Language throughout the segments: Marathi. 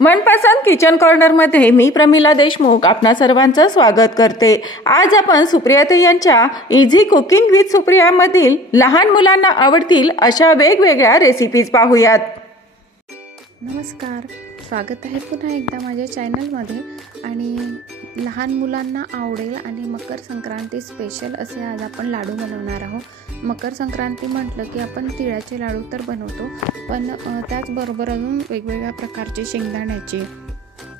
मनपसंत किचन कॉर्नरमध्ये मी प्रमिला देशमुख आपणा सर्वांचं स्वागत करते। आज आपण सुप्रियाताई यांच्या इझी कुकिंग विथ सुप्रिया मधील लहान मुलांना आवडतील अशा वेगवेगळ्या रेसिपीज पाहूयात। नमस्कार, स्वागत आहे पुन्हा एकदा माझ्या चॅनलमध्ये। आणि लहान मुलांना आवडेल आणि मकर संक्रांती स्पेशल असे आज आपण लाडू बनवणार आहोत। मकर संक्रांती म्हटलं की आपण तिळाचे लाडू तर बनवतो, पण त्याचबरोबर अजून वेगवेगळ्या प्रकारचे शेंगदाण्याचे,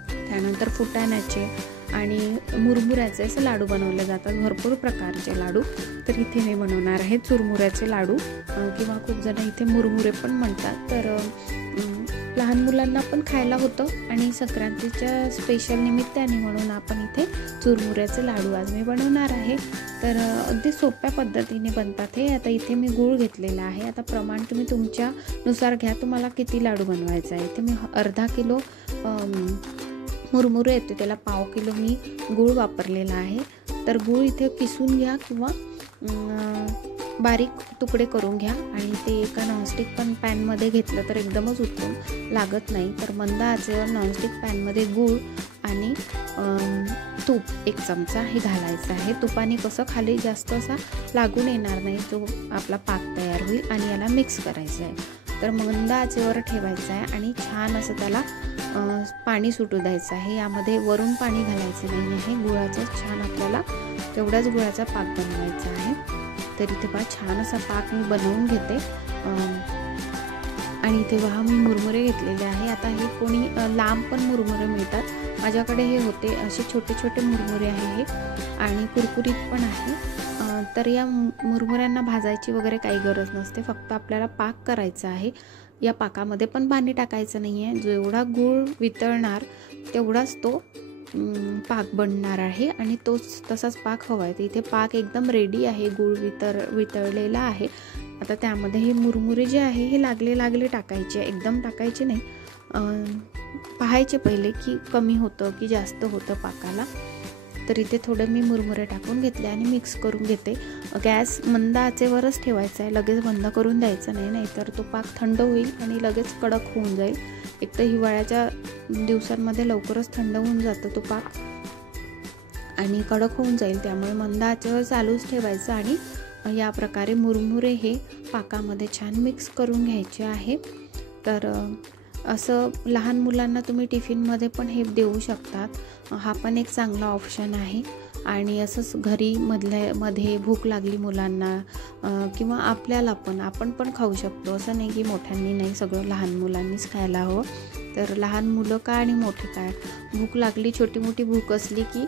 त्यानंतर फुटाण्याचे आणि मुरमुऱ्याचे असे लाडू बनवले जातात। भरपूर प्रकारचे लाडू। तर इथे मी बनवणार आहे चुरमुऱ्याचे लाडू, किंवा खूप जण इथे मुरमुरे पण म्हणतात। तर लहान मुलांना पण खायला होतं आणि संक्रांतीच्या स्पेशल निमित्ताने म्हणून आपण इथे चुरमुऱ्याचे लाडू आज मी बनवणार आहे। तर अगदी सोप्या पद्धतीने बनतात हे। आता इथे मी गूळ घेतलेला आहे। आता प्रमाण तुम्ही तुमच्यानुसार घ्या, तुम्हाला किती लाडू बनवायचा आहे। इथे मी अर्धा किलो मुरमुरे येते, त्याला पाव किलो मी गूळ वापरलेला आहे। तर गूळ इथे किसून घ्या किंवा बारीक तुकडे करून घ्या। आणि ते एका नॉनस्टिक पॅनमध्ये घेतलं तर एकदमच उतरून लागत नाही। तर मंद आचेवर नॉनस्टिक पॅनमध्ये गूळ आणि तूप 1 चमचा हे घालायचं आहे। तुपाने कसं खाली जास्त असा लागून येणार नाही, जो आपला पाक तयार होईल। आणि याला मिक्स करायचं आहे। तर मंद आचेवर ठेवायचं आहे आणि छान असं त्याला पाणी सुटू द्यायचं आहे। यामध्ये वरून पाणी घालायचं नाही आहे। गुळाचं छान आपल्याला तेवढाच गुळाचा पाक बनवायचा आहे। तर इथे पहा छान असा पाक मी बनवून घेते। आणि इथे पहा मी मुरमुरे घेतलेले आहे। आता हे कोणी लांब पण मुरमुरे मिळतात, माझ्याकडे हे होते असे छोटे छोटे मुरमुरे आहे हे, आणि कुरकुरीत पण आहे। तर या मुरमुऱ्यांना भाजायची वगैरे काही गरज नसते, फक्त आपल्याला पाक करायचा आहे। या पाकामध्ये पण पाणी टाकायचं नाही आहे। जेवढा गूळ वितळणार तेवढाच तो पाक बनणार आहे आणि तोच तसाच पाक हवा आहे। तर इथे पाक एकदम रेडी आहे, गूळ वितळलेला आहे। आता त्यामध्ये हे मुरमुरे जे आहे हे लागले टाकायचे, एकदम टाकायचे नाही। पाहायचे पहिले की कमी होतं की जास्त होतं पाकाला। तर इथे थोडे मी मुरमुरे टाकून घेतले आणि मिक्स करून घेते। गॅस मंद आचेवरच ठेवायचा आहे, लगेच बंद करून द्यायचं नाही, नाहीतर तो पाक थंड होईल आणि लगेच कडक होऊन जाईल। एक तर हिवाळ्याच्या दिवसांमध्ये लवकरच थंड होऊन जातो तो पाक आणि कडक होऊन जाईल, त्यामुळे मंद आचेवर चालूच ठेवायचं। आणि या प्रकारे मुरमुरे हे पाकामध्ये छान मिक्स करून घ्यायचे आहे। तर असं लहान मुलांना तुम्ही टिफिनमध्ये पण हे देऊ शकतात, हा पण एक चांगला ऑप्शन आहे। आणि असंच घरी मध्ये भूक लागली मुलांना किंवा आपल्याला पण, आपण पण खाऊ शकतो। असं नाही की मोठ्यांनी नाही, सगळं लहान मुलांनीच खायला हवं। तर लहान मुलं काय आणि मोठे काय, भूक लागली, छोटी मोठी भूक असली की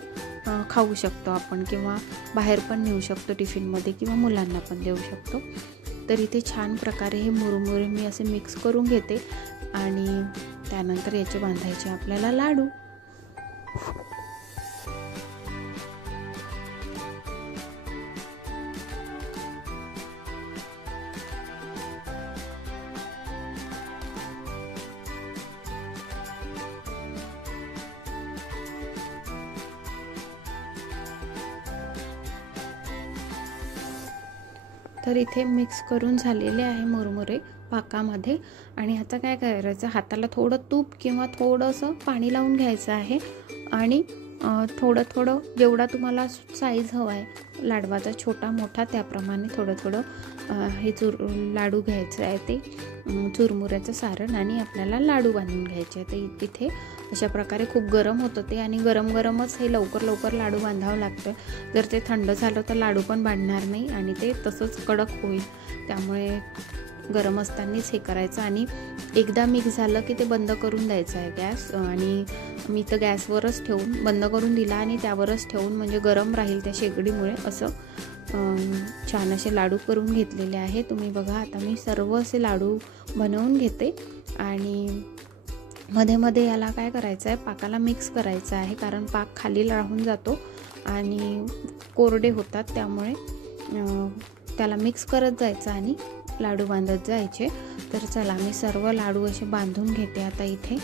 खाऊ शकतो आपण, किंवा बाहेर पण नेऊ शकतो टिफिनमध्ये, किंवा मुलांना पण देऊ शकतो। तर इथे छान प्रकारे हे मुरमुरे मी असे मिक्स करून घेते आणि त्यानंतर याचे बांधायचे आपल्याला लाडू। तर इथे मिक्स करून झालेले आहे मुरमुरे पाकामध्ये। आणि आता काय करायचं, हाताला थोडं तूप किंवा थोडंसं पाणी लावून घ्यायचं आहे आणि थोडं जेवढा तुम्हाला साईज हवा आहे लाडवाचा, छोटा मोठा, त्याप्रमाणे थोडं हे लाडू घ्यायचं आहे, ते चुरमुऱ्याचं सारण, आणि आपल्याला लाडू बांधून घ्यायचे आहे। तर इथे अशा प्रकारे खूप गरम होतं ते, आणि गरमच हे लवकर लाडू बांधावं लागतं। जर ते थंड झालं तर लाडू पण बांधणार नाही आणि ते तसंच कडक होईल। त्यामुळे गरम असतानाच हे करायचं। आणि एकदा मिक्स झालं की ते बंद करून द्यायचं आहे गॅस। आणि मी तर गॅसवरच ठेवून बंद करून दिला आणि त्यावरच ठेवून, म्हणजे गरम राहील त्या शेगडीमुळे। असं छान असे लाडू करून घेतलेले आहे। तुम्ही बघा, आता मी सर्व असे लाडू बनवून घेते आणि मध्ये याला काय करायचं आहे, पाकाला मिक्स करायचं आहे, कारण पाक खाली राहून जातो आणि कोरडे होतात, त्यामुळे त्याला मिक्स करत जायचं आणि लाडू बांधत जायचे। तर चला, मी सर्व लाडू असे बांधून घेते आता इथे।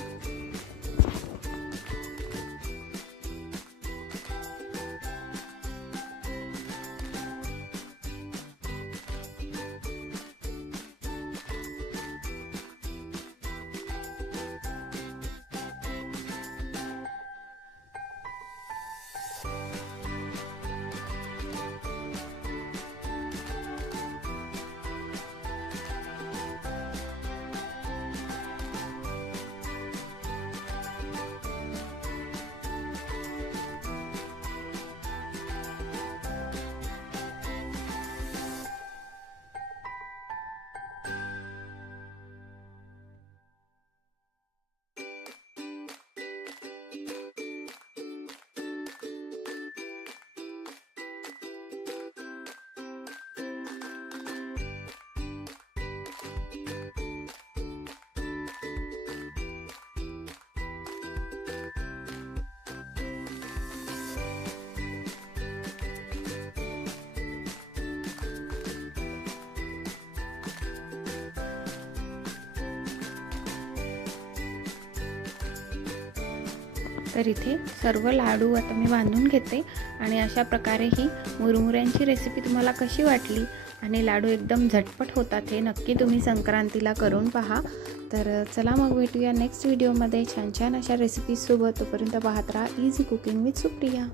तर इथे सर्व लाडू आता मी बांधून घेते आणि अशा प्रकारे ही मुरमुऱ्यांची रेसिपी तुम्हाला कशी वाटली आणि लाडू एकदम झटपट होतात हे नक्की तुम्ही संक्रांतीला करून पहा। तर चला मग भेटूया नेक्स्ट व्हिडिओमध्ये छान छान अशा रेसिपीजसोबत। तोपर्यंत पाहत राहा इझी कुकिंग विथ सुप्रिया।